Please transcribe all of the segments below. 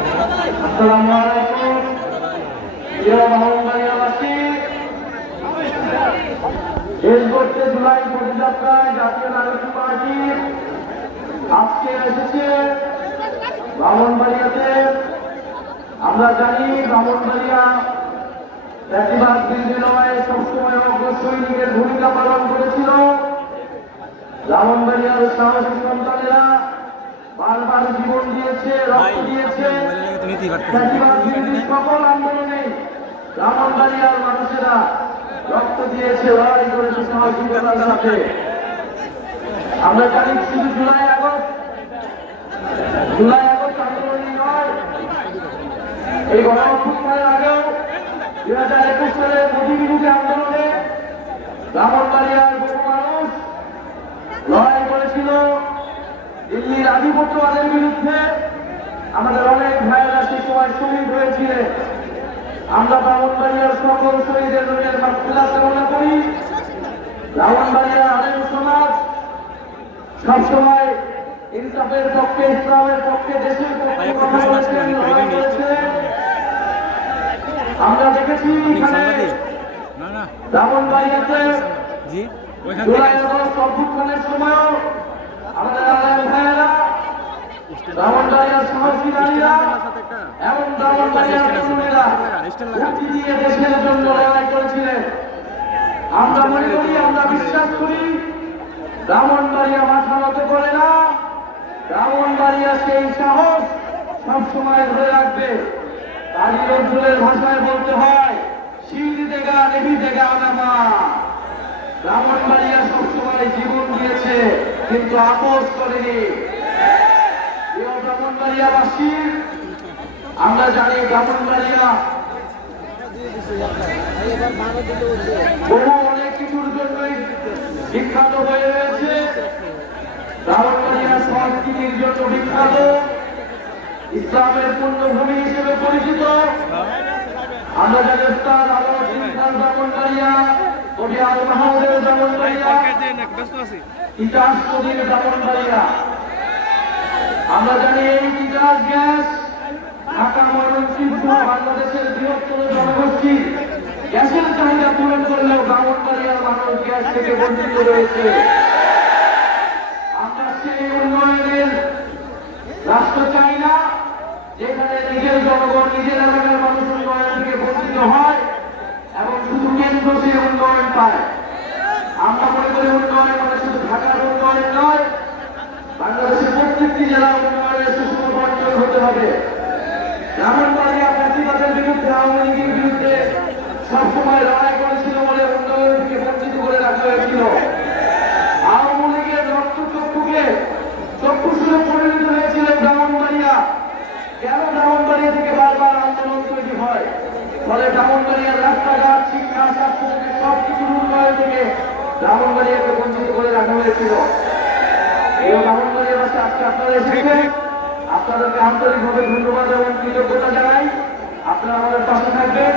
আসসালামু আলাইকুম প্রিয় ব্রাহ্মণবাড়িয়াবাসী। দেশ গড়তে জুলাই পদযাত্রায় জাতীয় নাগরিক পার্টি আজকে এসেছে ব্রাহ্মণবাড়িয়াতে। আমরা জানি ব্রাহ্মণবাড়িয়া বেশিরভাগ দিল্লি নয়, সবসময় অগ্রসৈনিকের ভূমিকা পালন করেছিল। ব্রাহ্মণবাড়িয়ার সাহসী সন্তানেরা বারবার জীবন দিয়েছে, রক্ত দিয়েছে। সকল আন্দোলনে ব্রাহ্মণবাড়িয়ার মানুষেরা রক্ত দিয়েছে, লড়াই করেছে সাহসিকতার সাথে। আমরা জানি শুধু জুলাই আগস্ট আন্দোলনই নয়, এই গণঅভ্যুত্থানের আগেও 2021 সালের মোদী বিরোধী আন্দোলনে ব্রাহ্মণবাড়িয়ার বহু মানুষ লড়াই করেছিল দিল্লির আধিপত্যবাদের বিরুদ্ধে। আমাদের অনেক ভাইয়েরা সে সময় শহীদ হয়েছিলেন। আমরা ব্রাহ্মণবাড়িয়ার সকল শহীদের রোগের মাতৃলা কামনা করি। ব্রাহ্মণবাড়িয়ার আলেম সমাজ সবসময় ইনসাফের পক্ষে, ইসলামের পক্ষে, দেশের পক্ষে কথা বলেছেন, লড়াই করেছেন। আমরা দেখেছি ব্রাহ্মণবাড়িয়াতে জুলাই আগস্ট অভ্যুত্থানের সময়ও আমাদের আলেম ভাইয়েরা, ব্রাহ্মণবাড়িয়ার সাহসী নারীরা এবং ব্রাহ্মণবাড়িয়ার তরুণেরা উঁকি দিয়ে দেশের জন্য লড়াই করেছিলেন। আমরা মনে করি, আমরা বিশ্বাস করি, ব্রাহ্মণবাড়িয়া মাথা নত করে না। ব্রাহ্মণবাড়িয়া সেই সাহস সবসময় ধরে রাখবে। কাজী নজরুলের ভাষায় বলতে হয়, শির দেগা নেভি দেগা নামা। ব্রাহ্মণবাড়িয়া সবসময় জীবন দিয়েছে, কিন্তু আপোষ করেনি। ব্রাহ্মণবাড়িয়াবাসী, আমরা জানি ব্রাহ্মণবাড়িয়া বহু অনেক কিছুর জন্যই বিখ্যাত হয়ে রয়েছে। ব্রাহ্মণবাড়িয়া সংস্কৃতির জন্য বিখ্যাত, ইসলামের পূর্ণভূমি হিসেবে পরিচিত। আমরা জানি উস্তাদ আলাউদ্দিন খান ব্রাহ্মণবাড়িয়া, কবি আল মাহমুদের ব্রাহ্মণবাড়িয়া, তিতাস নদীর ব্রাহ্মণবাড়িয়া। আমরা জানি এই তিতাস গ্যাস ঢাকা ময়মনসিংহ বাংলাদেশের বৃহত্তর জনগোষ্ঠী গ্যাসের চাহিদা পূরণ করলেও ব্রাহ্মণবাড়িয়ার মানুষ গ্যাস থেকে বঞ্চিত রয়েছে। আমরা সেই উন্নয়নের রাষ্ট্র চাই না যেখানে নিজের জনগণ, নিজের এলাকার মানুষ উন্নয়ন থেকে বঞ্চিত হয় এবং শুধু কেন্দ্র সে উন্নয়ন পায়। আমরা মনে করি উন্নয়ন মানে শুধু ঢাকার উন্নয়ন নয়, বাংলাদেশের প্রত্যেকটি জেলা উন্নয়নের সুষম বন্টন হতে হবে। ব্রাহ্মণবাড়িয়া ফ্যাসিবাদের বিরুদ্ধে, আওয়ামী লীগের বিরুদ্ধে সবসময় লড়াই করেছিল বলে উন্নয়ন থেকে বঞ্চিত করে রাখা হয়েছিল। আওয়ামী লীগের রক্তচক্ষুকে চক্ষুষুরে পরিণত হয়েছিল ব্রাহ্মণবাড়িয়া। কেন ব্রাহ্মণবাড়িয়া থেকে বারবার আন্দোলন তৈরি হয়? ফলে ব্রাহ্মণবাড়িয়ার রাস্তাঘাট, শিক্ষা, স্বাস্থ্য থেকে সবকিছুর উন্নয়ন থেকে ব্রাহ্মণবাড়িয়াকে বঞ্চিত করে রাখা হয়েছিল। এই ব্রাহ্মণবাড়িয়াবাসী আজকে আপনারা এসেছেন, আপনাদেরকে আন্তরিকভাবে ধন্যবাদ এবং কৃতজ্ঞতা জানাই। আপনারা আমাদের পাশে থাকবেন।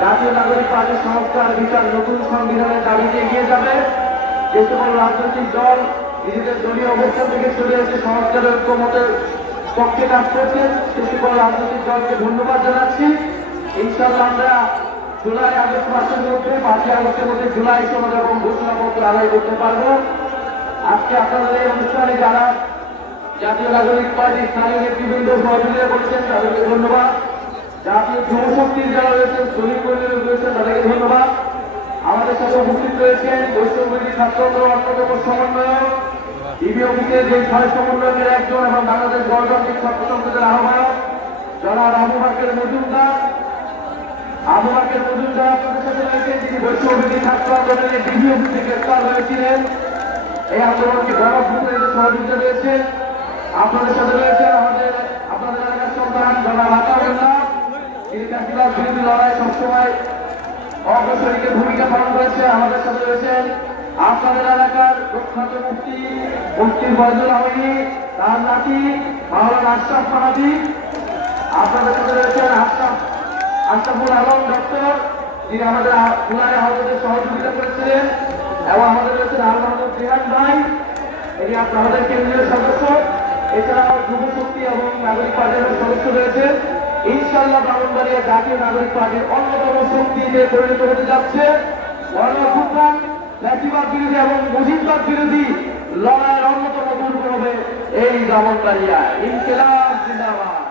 জাতীয় নাগরিক পার্টির সংস্কার, বিচার, নতুন সংবিধানের দাবিতে এগিয়ে যাবে। যে সকল রাজনৈতিক দল নিজেদের দলীয় অবস্থান থেকে সরে এসে সংস্কারের ঐক্যমতের পক্ষে কাজ করছেন, সে সকল রাজনৈতিক দলকে ধন্যবাদ জানাচ্ছি। ইনশাআল্লাহ আমরা জুলাই আগস্ট মাসের মধ্যে, 5 আগস্টের মধ্যে জুলাই সনদ এবং ঘোষণাপত্র আদায় করতে পারবো। আজকে আপনাদের এই অনুষ্ঠানে যারা জাতীয় নাগরিক পার্টির স্থানীয় নেতৃবৃন্দ সহযোগিতা করেছেন তাদেরকে ধন্যবাদ। জাতীয় যুবশক্তির যারা রয়েছেন, শ্রমিক কর্মীরা রয়েছেন, তাদেরকে ধন্যবাদ। আমাদের সাথে উপস্থিত রয়েছেন বৈষম্যবিরোধী ছাত্রদের অন্যতম সমন্বয়ক, ডিবি অফিসের যে 6 সমন্বয়কের একজন এবং বাংলাদেশ গণতান্ত্রিক ছাত্র সংসদের আহ্বায়ক জনাব আবু বাকের মজুমদার। আপনাদের সাথে রয়েছেন, যিনি বৈষম্যবিরোধী ছাত্র আন্দোলনের ডিবি অফিসে গ্রেফতার হয়েছিলেন। এই আন্দোলনকে গণঅভ্যুত্থানের সহযোগিতা রয়েছে। আপনাদের সাথে রয়েছেন আপনাদের এলাকার সন্তান জনাব আতাউল্লাহ, যিনি ফ্যাসিবাদ বিরোধী লড়াই সবসময় অগ্রসরীকে ভূমিকা পালন করেছে। আমাদের সাথে রয়েছেন আপনাদের এলাকার প্রখ্যাত মুফতি ফয়জুল আমিনী, তার নাতি মাওলানা আশরাফ মাহাদি। আপনাদের সাথে রয়েছেন আশরাফুল আলম ডক্টর, যিনি আমাদের জুলাই আহ্বাদের সহযোগিতা করেছিলেন। এবং আমাদের রয়েছেন আল মাহমুদ জিহাদ ভাই, এটি আমাদের কেন্দ্রীয় সদস্য। এছাড়াও যুবশক্তি এবং নাগরিক পার্টির সদস্য রয়েছেন। ইনশাআল্লাহ ব্রাহ্মণবাড়িয়া জাতীয় নাগরিক পার্টির অন্যতম শক্তিতে পরিণত হতে যাচ্ছে। গণঅভ্যুত্থান, ফ্যাসিবাদ বিরোধী এবং মুজিববাদ বিরোধী লড়াইয়ের অন্যতম দুর্গ হবে এই ব্রাহ্মণবাড়িয়া। ইনকিলাব জিন্দাবাদ।